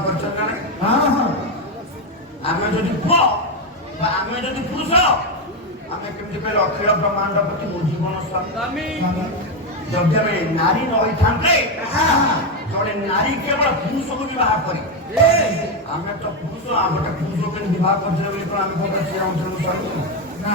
आमे जदि पुओ बा आमे जदि पुरुष आमे केमति कहले अखिल ब्रह्मांड प्रति मो जीवन स्वामी जब आमे नारी न होई थांते जड़े नारी केवल पुरुष को विवाह करी आमे तो पुरुष आ गोटे पुरुष के विवाह करछे बोली तो आमे कोन से हम स्वामी ना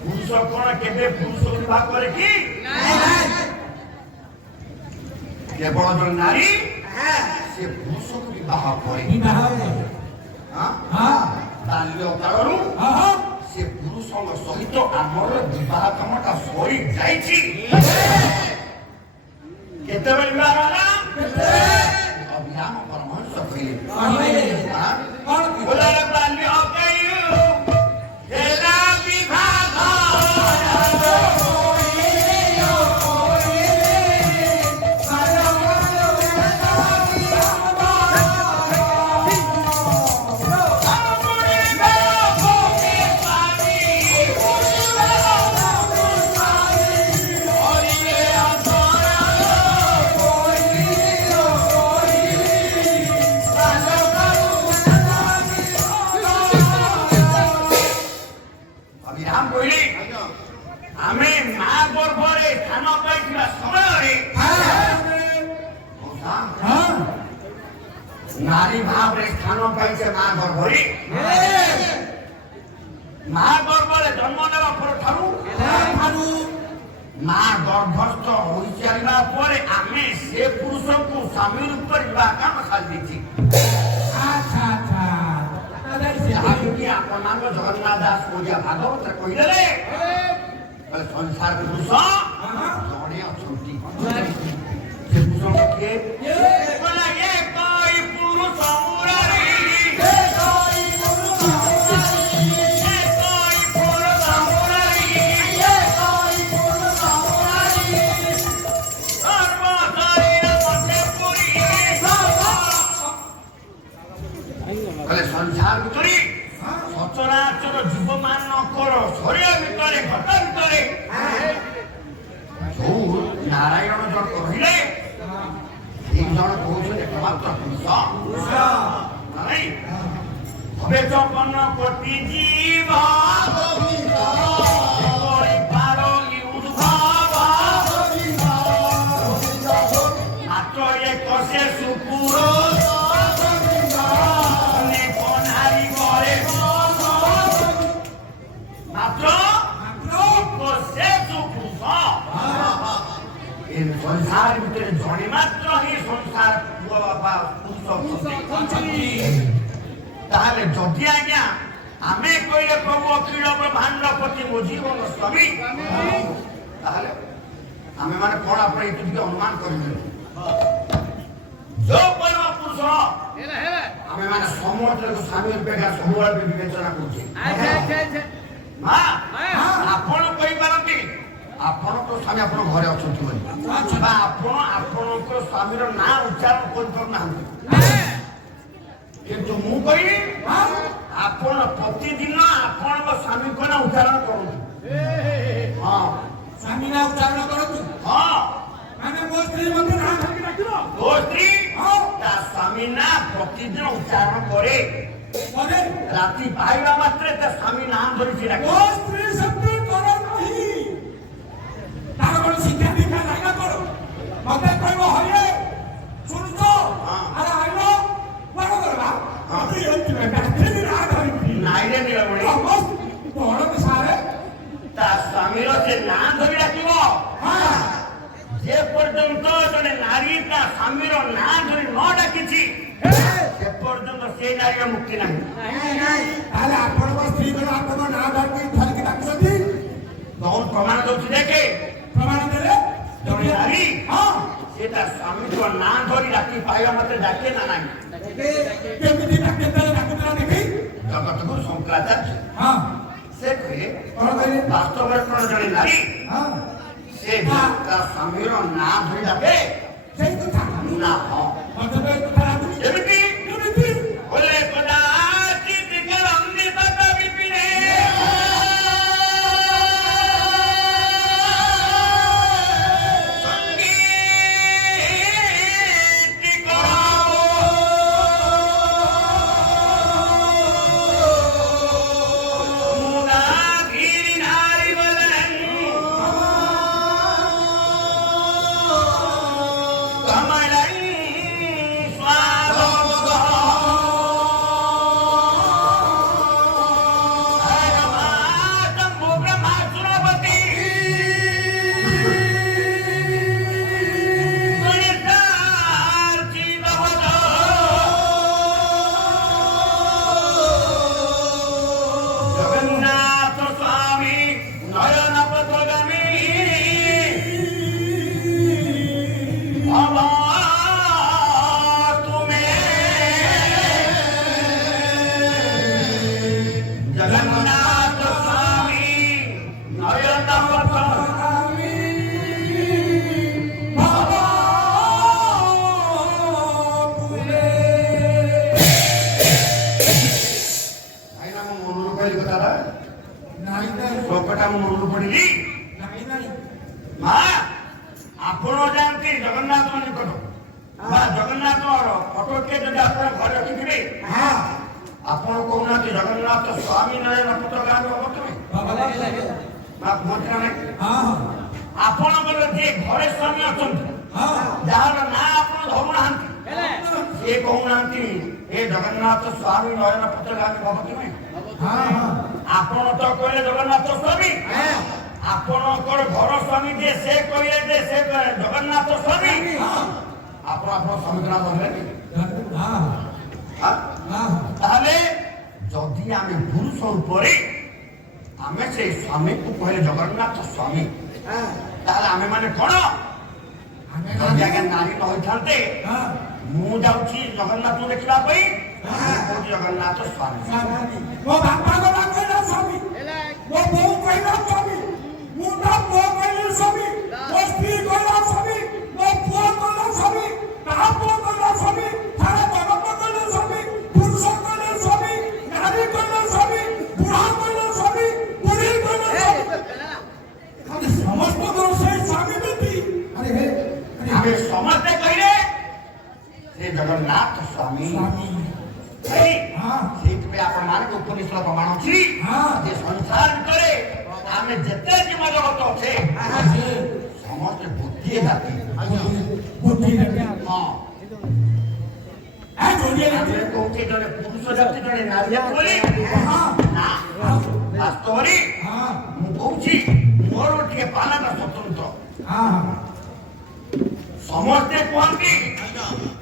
पुरुष कोन केबे पुरुष को विवाह करे की नहीं केवल जो नारी से पुरुष को विवाह करे बाल्य कालरू से पुरुष सहित आमर विवाह कामटा सरी जाइछि केते बेल विवाह होला अभियान परमहंस कहले बोला बाल्य कयु हेला विवाह नारी भाव रे स्थान पाई से मां गर्भरी मां गर्भरे जन्म नेबा पर ठारू मां गर्भस्थ होई चालिबा परे आमे से पुरुष को स्वामी रूप करबा काम खाली छि अच्छा अच्छा आबे कि आपन नाम जगन्नाथ दास कोरिया भागवत रे कहि देले बोले संसार के पुरुष जणे अछंती से पुरुष के बोला ये संसार भितरी सचराचर जीव मानकर शरीर भितर घट भितर जो नारायण जन कहले एक जन कहते एकमात्र पुरुष नहीं हमें जपन कोटि जीव मात्र एक से सुपुर संसार भितर जड़े मात्र ही संसार पुआ बापा पुरुष ताहले जदि आज्ञा आमे कहले प्रभु अखिल ब्रह्मांड पति मो जीवन स्वामी ताहले आमे माने कोन आपरे इतुके अनुमान करिले जो परम पुरुष आमे माने समोत्र को स्वामी रूपे सबुआल विवेचना करछे मां आपण कहि पारती आपण तो स्वामी आपण घरे अछंती बोली बा आपण को स्वामी रो ना उच्चारण कोन कर ना किंतु मु कहि आपण प्रतिदिन आपण को स्वामी को ना उच्चारण करू हां स्वामी ना उच्चारण करू हां माने मो स्त्री मते ना धरके डाकिलो ओ स्त्री हां ता स्वामी ना प्रतिदिन उच्चारण करे राती पाइबा मात्रे ता स्वामी नाम धरि छी डाके ओ स्त्री शब्द करो नहीं तारगण शिक्षा दीक्षा लागा करो मते कहबो हये सुनतो अरे आइलो वाडो करबा मते यंत्र डाके नि आ धरि नाइ रे निलमणि मस्त तोड़ के सारे ता स्वामी रो से नाम धरि डाकिबो हां जे पर्यंत जने नारी ता स्वामी रो नाम धरि न डाकिछि से पर्यंत से नारी मुक्ति नाही नाही ताले आपण को स्त्री को आपण नाम धरि धरि डाकछथि कौन प्रमाण दउछि देखे प्रमाण देले जने नारी हां सेटा स्वामी को ना धरि राखी पाइबा मते डाके ना नाही केमिति डाके तले डाकुतरा देखि जगत गुरु शंकराचार्य हां से कहे कोन कहले वास्तव में कोन जने नारी हां से का स्वामी रो ना धरि डाके सेई कथा ना हां मतलब कथा एमिति बोले कदाचित गलंदी तत विपिने संगीत कराओ ଜାଣିଛନ୍ତି ମା ଆପଣ ଯାଆନ୍ତି ଜଗନ୍ନାଥ ନିକଟ ବା ଜଗନ୍ନାଥର ଫଟୋ କିଏ ଯଦି ଆପଣ ଘରେ ରଖିଥିବେ ଆପଣ କହୁନାହାନ୍ତି ଜଗନ୍ନାଥ ସ୍ୱାମୀ ନୟନ ପୁତ୍ର ଗାଁରୁ ହବ କେବେ କୁହନ୍ତି ନା ନାଇଁ ଆପଣଙ୍କର ଯିଏ ଘରେ ସ୍ୱାମୀ ଅଛନ୍ତି ଯାହାର ନାଁ ଆପଣ ଧରୁନାହାନ୍ତି ସିଏ କହୁନାହାନ୍ତି ଏ ଜଗନ୍ନାଥ ସ୍ୱାମୀ ନୟନ ପୁତ୍ର ଗାଁରୁ ହବ କେବେ ଆପଣ ତ କହିଲେ ଜଗନ୍ନାଥ ସ୍ୱାମୀ ଆପଣଙ୍କର ଘର ସ୍ୱାମୀ ଯିଏ ସେ କହିଲେ ଯେ ସେ ଜଗନ୍ନାଥ ସ୍ୱାମୀ ଆପଣ ଆପଣ ସ୍ୱାମୀଙ୍କ ନାଁ ଧରିଲେନି ତାହେଲେ ଯଦି ଆମେ ପୁରୁଷ ଉପରେ ଆମେ ସେଇ ସ୍ୱାମୀକୁ କହିଲେ ଜଗନ୍ନାଥ ସ୍ୱାମୀ ତାହେଲେ ଆମେ ମାନେ କଣ ଯଦି ଆଜ୍ଞା ନାରୀ ନ ହୋଇଥାନ୍ତେ ମୁଁ ଯାଉଛି ଜଗନ୍ନାଥଙ୍କୁ ଦେଖିବା ପାଇଁ କହୁଛି ଜଗନ୍ନାଥ ସ୍ୱାମୀ ମୋ ବାପାଙ୍କ ନାଁ କହିଲା ସ୍ୱାମୀ ମୋ ବୋଉ କହିଲା ସ୍ୱାମୀ ମୁଁ ତା ପୁଅ କହିଲି ସ୍ୱାମୀ ମୋ ସ୍ତ୍ରୀ କହିଲା ସ୍ୱାମୀ ମୋ ପୁଅ କହିଲା ସ୍ୱାମୀ ତା ପୁଅ କହିଲା ସ୍ୱାମୀ ସାରା ଜଗତ କହିଲେ ସ୍ୱାମୀ ପୁରୁଷ କହିଲେ ସ୍ୱାମୀ ନାରୀ କହିଲେ ସ୍ୱାମୀ ବୁଢ଼ା କହିଲେ ସ୍ୱାମୀ ବୁଢ଼ୀ କହିଲେ ସ୍ୱାମୀ ସମସ୍ତଙ୍କର ସେଇ ସ୍ୱାମୀ ନୀତି ଆମେ ସମସ୍ତେ କହିଲେ ସେ ଜଗନ୍ନାଥ ସ୍ୱାମୀ ସେଇଥିପାଇଁ ଆପଣ ମାନଙ୍କୁ ଉପନିଷଦ ପ୍ରମାଣ ଅଛି ଯେ ସଂସାର ଭିତରେ ଆମେ ଯେତେ ଜୀବ ଜଗତ ଅଛେ ସମସ୍ତେ ବୁଦ୍ଧି ଜାତି ଆମେ କହୁଛେ ଜଣେ ପୁରୁଷ ଜାତି ଜଣେ ନାରୀ ଜାତି ବୋଲି ନା ବାସ୍ତବରେ ମୁଁ କହୁଛି ମୋର ଟିକେ ପାଲାଟା ସ୍ୱତନ୍ତ୍ର ସମସ୍ତେ କୁହନ୍ତି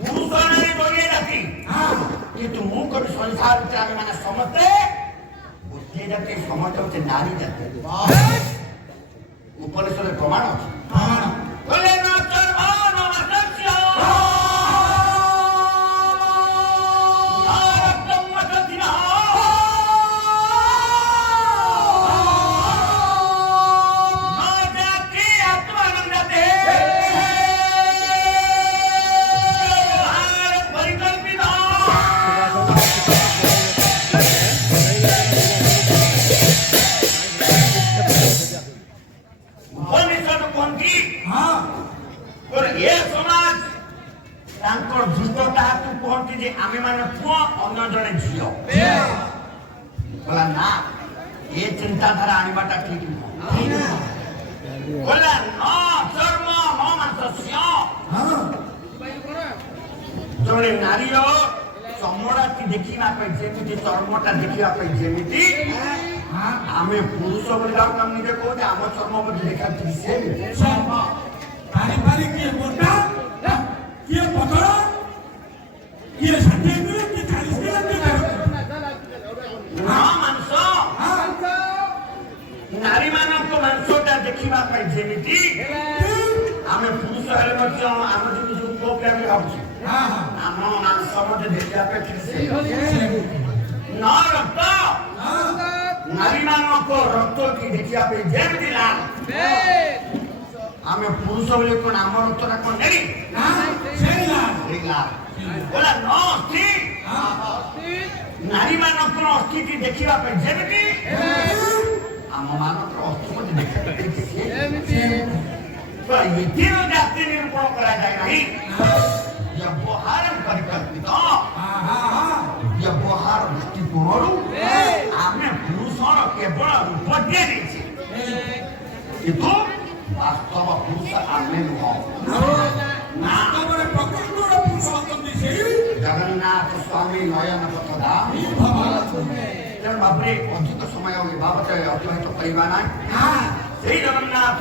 ପୁରୁଷ ନାରୀ ଗୋଟିଏ ଜାତି କିନ୍ତୁ ମୁଁ କବି ସଂସାର ଭିତରେ ଆମେ ମାନେ ସମସ୍ତେ ଗୋଟିଏ ଜାତି ସମସ୍ତେ ହচ্ছে ନାରୀ ଜାତି ଉପନିଷଦରେ ପ୍ରମାଣ ଅଛି ଆମେ ମାନେ ପୁଅ ଅନ୍ୟ ଜଣେ ଝିଅ କହିଲା ନା ଏ ଚିନ୍ତାଧାରା ଆଣିବାଟା ଠିକ ନୁହଁ କହିଲା ନ ଚର୍ମ ନ ମାଂସ ଜଣେ ନାରୀର ଚମଡ଼ାଟି ଦେଖିବା ପାଇଁ ଯେମିତି ଚର୍ମଟା ଦେଖିବା ପାଇଁ ଯେମିତି ଆମେ ପୁରୁଷ ବୋଲି ଆମେ ନିଜେ କହୁଛେ ଆମ ଚର୍ମ ବୋଲି ଦେଖାଉଛି ସେମିତି କିଏ ପତଳା କିଏ 60 କିଲୋ କିଏ 40 କିଲୋ ମାଂସ ନାରୀ ମାନଙ୍କ ମାଂସଟା ଦେଖିବା ପାଇଁ ଯେମିତି ଆମେ ପୁରୁଷ ହେଲେ ମଧ୍ୟ ଆମ ଯେମିତି ପୁଅ ପିଲା ଭାବୁଛୁ ଆମ ମାଂସ ମଧ୍ୟ ଦେଖିବା ପାଇଁ ନ ରକ୍ତ ନାରୀ ମାନଙ୍କ ରକ୍ତଟି ଦେଖିବା ପାଇଁ ଯେମିତି ଲାଲ ଆମେ ପୁରୁଷ ବୋଲି କଣ ଆମ ରକ୍ତଟା କଣ ନେଇ ବୋଲା ନ ଅସ୍ଥି ନାରୀ ମାନଙ୍କର ଅସ୍ଥିଟି ଦେଖିବା ପାଇଁ ଯେମିତି ଆମ ମାନଙ୍କର ଅସ୍ଥି ମଧ୍ୟ ଦେଖିବା ଏଥିର ଜାତି ନିରୂପଣ କରାଯାଏ ନାହିଁ ବ୍ୟବହାର ପରିକଳ୍ପିତ ବ୍ୟବହାର ଦୃଷ୍ଟିକୋଣରୁ ଆମେ ପୁରୁଷର କେବଳ ରୂପଟିଏ ଦେଇଛେ କିନ୍ତୁ ବାସ୍ତବ ପୁରୁଷ ଆମେ ନୁହଁ ଜଗନ୍ନାଥ ସ୍ୱାମୀ ନୟନ ପଥଦା ତେଣୁ ଭାବରେ ଅଧିକ ସମୟ ଏ ବାବଦରେ ଅତିବାହିତ କରିବା ନାହିଁ ସେଇ ଜଗନ୍ନାଥ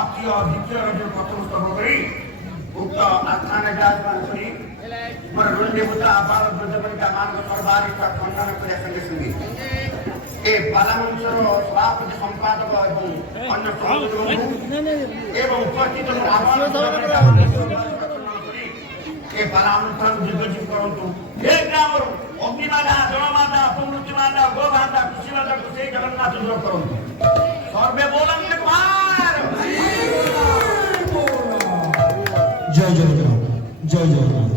ଅତି ଦ୍ୱିତୀୟ ରଜରେ ପ୍ରଥମ ସ୍ତବ କରି ଉକ୍ତ ଆସ୍ଥାନରେ ବିରାଜମାନ କରି ମୋର ରୁଣ୍ଡୀଭୂତ ଆବାଳ ବୃଦ୍ଧବନିକା ମାନଙ୍କ ସର୍ବାଧିକ ଖଣ୍ଡନ କରିବା ସଙ୍ଗେ ସଙ୍ଗେ ଏ ପାଲାମଞ୍ଚର ସଭାପତି ସମ୍ପାଦକ ଏବଂ ଅନ୍ୟ ଏବଂ ଉପସ୍ଥିତ ଏ ପାଲାମଞ୍ଚର ଦିଗ୍ଗଜ କରନ୍ତୁ ଏ ଗ୍ରାମରୁ ଅଗ୍ନିବାଧା ଜଳବାଧା ଅପମୃତ୍ୟୁବାଧା ଗୋବାଧା କୃଷିବାଧାକୁ ସେଇ ଜଗନ୍ନାଥ ଦୂର କରନ୍ତୁ ସର୍ବେ ବୋଲନ୍ତି ଜୟ ଜଗନ୍ନାଥ ଜୟ ଜଗନ୍ନାଥ।